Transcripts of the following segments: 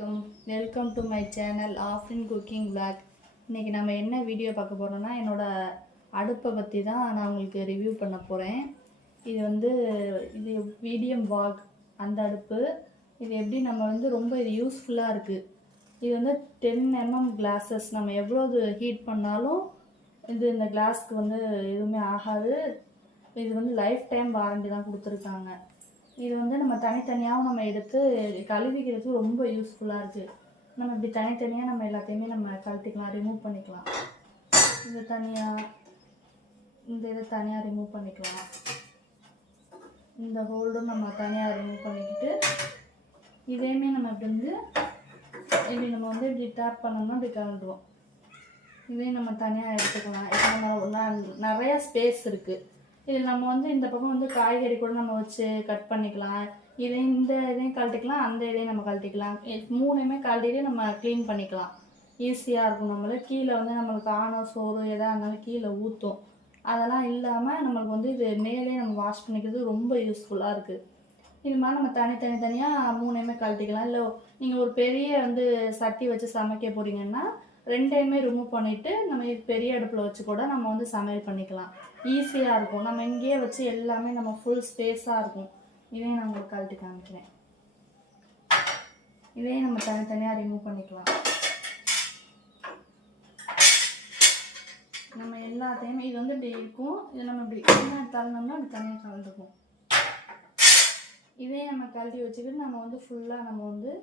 வணக்கம். Welcome to my channel Afreen cooking vlog. இன்றைக்கி நம்ம என்ன வீடியோ பார்க்க போகிறோன்னா, என்னோடய அடுப்பை பற்றி தான் நான் உங்களுக்கு ரிவ்யூ பண்ண போகிறேன். இது மீடியம் வாக் அந்த அடுப்பு. இது எப்படி நம்ம ரொம்ப இது யூஸ்ஃபுல்லாக இருக்குது. இது 10 mm கிளாஸஸ். நம்ம எவ்வளோ ஹீட் பண்ணாலும் இந்த கிளாஸ்க்கு எதுவுமே ஆகாது. இது லைஃப் டைம் வாரண்டி தான் கொடுத்துருக்காங்க. இது நம்ம தனித்தனியாகவும் நம்ம எடுத்து கழுவிக்கிறதுக்கு ரொம்ப யூஸ்ஃபுல்லாக இருக்குது. நம்ம இப்படி தனித்தனியாக நம்ம எல்லாத்தையுமே நம்ம கழட்டிக்கலாம், ரிமூவ் பண்ணிக்கலாம். இதை தனியாக ரிமூவ் பண்ணிக்கலாம். இந்த ஹோல்டும் நம்ம தனியாக ரிமூவ் பண்ணிக்கிட்டு, இதையுமே நம்ம இப்படி நம்ம இப்படி டேப் பண்ணோம்னா இப்படி கலந்துருவோம். இதையும் நம்ம தனியாக எடுத்துக்கலாம். இப்போ நம்ம நிறையா ஸ்பேஸ் இருக்குது. இதில் நம்ம இந்த பக்கம் காய்கறி கூட நம்ம வச்சு கட் பண்ணிக்கலாம். இதையும் கழட்டிக்கலாம், அந்த இதையும் நம்ம கழட்டிக்கலாம். மூணையுமே கழட்டிட்டு நம்ம க்ளீன் பண்ணிக்கலாம். ஈஸியாக இருக்கும். நம்மளுக்கு கீழே நம்மளுக்கு ஆணம் சோறு எதாக இருந்தாலும் கீழே ஊற்றும். அதெல்லாம் இல்லாமல் நம்மளுக்கு இது மேலே நம்ம வாஷ் பண்ணிக்கிறது ரொம்ப யூஸ்ஃபுல்லாக இருக்குது. இது மாதிரி நம்ம தனித்தனியாக மூணையுமே கழட்டிக்கலாம். இல்லை நீங்கள் ஒரு பெரிய சட்டி வச்சு சமைக்க போகிறீங்கன்னா ரெண்டையுமே ரிமூவ் பண்ணிவிட்டு நம்ம பெரிய அடுப்பில் வச்சு கூட நம்ம சமையல் பண்ணிக்கலாம். ஈஸியாக இருக்கும். நம்ம இங்கேயே வச்சு எல்லாமே நம்ம ஃபுல் ஸ்பேஸாக இருக்கும். இதையும் நான் உங்களுக்கு கழட்டி காமிக்கிறேன். இதையும் நம்ம தனித்தனியாக ரிமூவ் பண்ணிக்கலாம். நம்ம எல்லாத்தையுமே இது இப்படி இருக்கும். இது நம்ம இப்படி என்ன தள்ளணும்னா அப்படி தனியாக கலந்துக்கும். இதையும் நம்ம கழட்டி வச்சுக்கிட்டு நம்ம ஃபுல்லாக நம்ம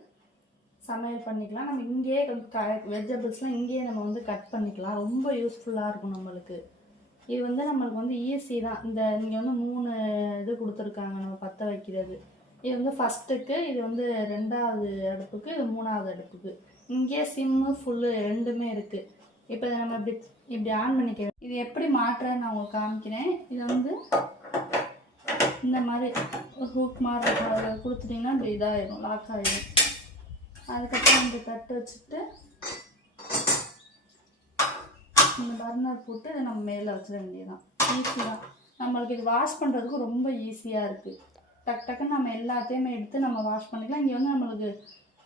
சமையல் பண்ணிக்கலாம். நம்ம இங்கேயே வெஜிடபிள்ஸ்லாம் இங்கேயே நம்ம கட் பண்ணிக்கலாம். ரொம்ப யூஸ்ஃபுல்லாக இருக்கும் நம்மளுக்கு. இது நம்மளுக்கு ஈஸி தான். இங்கே 3 இது கொடுத்துருக்காங்க நம்ம பற்ற வைக்கிறது. இது ஃபஸ்ட்டுக்கு, இது 2வது அடுப்புக்கு, இது 3வது அடுப்புக்கு. இங்கேயே சிம்மு ஃபுல்லு ரெண்டுமே இருக்குது. இப்போ இதை நம்ம இப்படி ஆன் பண்ணிக்க. இது எப்படி மாட்டுறதுன்னு நான் உங்களுக்கு காமிக்கிறேன். இது இந்த மாதிரி ஹூக் மாதிரி கொடுத்துட்டிங்கன்னா இப்படி இதாகிடும், லாக் ஆகிடும். அதுக்கப்புறம் இந்த தட்டு வச்சுட்டு இந்த பர்னர் போட்டு இதை நம்ம மேலே வச்சிட வேண்டியதான். ஈஸி தான். நம்மளுக்கு இது வாஷ் பண்ணுறதுக்கு ரொம்ப ஈஸியாக இருக்குது. டக்குன்னு நம்ம எல்லாத்தையுமே எடுத்து நம்ம வாஷ் பண்ணிக்கலாம். இங்கே நம்மளுக்கு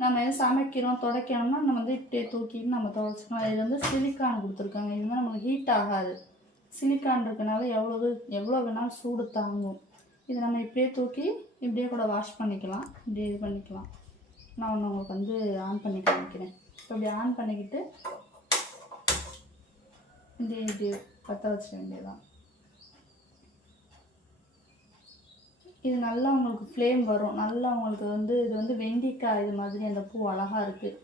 நம்ம எதுவும் சமைக்கிறோம் துடைக்கணும்னா நம்ம இப்படியே தூக்கிட்டு நம்ம துடைச்சிக்கலாம். இது சிலிக்கான் கொடுத்துருக்காங்க. இது நம்மளுக்கு ஹீட் ஆகாது. சிலிக்கான் இருக்கனால எவ்வளோ வேணாலும் சூடு தாங்கும். இது நம்ம இப்படியே தூக்கி இப்படியே கூட வாஷ் பண்ணிக்கலாம். இப்படியே இது பண்ணிக்கலாம். நான் ஒன்று உங்களுக்கு ஆன் பண்ணி காமிக்கிறேன். இப்போ இப்படி ஆன் பண்ணிக்கிட்டு இப்படி பற்ற வச்சிட வேண்டியதான். இது நல்லா உங்களுக்கு ஃப்ளேம் வரும். நல்லா உங்களுக்கு இது வெண்டிக்காய் இது மாதிரி அந்த பூ அழகாக இருக்குது.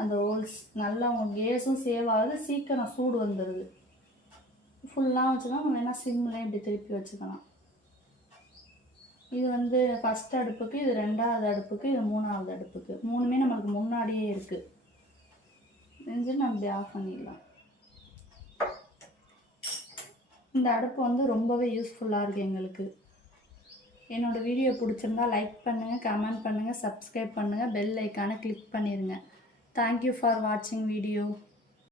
அந்த ஹோல்ஸ் நல்லா உங்களுக்கு கேஸும் சேவ் ஆகுது. சீக்கிரம் சூடு வந்துடுது. ஃபுல்லாக வச்சுக்கலாம். நம்ம வேணால் சிம்மில் இப்படி திருப்பி வச்சுக்கலாம். இது ஃபஸ்ட் அடுப்புக்கு, இது 2வது அடுப்புக்கு, இது 3வது அடுப்புக்கு. மூணுமே நம்மளுக்கு முன்னாடியே இருக்குது. செஞ்சு நம்ம இப்படி ஆஃப் பண்ணிடலாம். இந்த அடுப்பு ரொம்பவே யூஸ்ஃபுல்லாக இருக்குது எங்களுக்கு. என்னோடய வீடியோ பிடிச்சிருந்தா லைக் பண்ணுங்கள், கமெண்ட் பண்ணுங்கள், சப்ஸ்கிரைப் பண்ணுங்கள், பெல் ஐக்கானை கிளிக் பண்ணிடுங்க. தேங்க்யூ ஃபார் வாட்சிங் வீடியோ.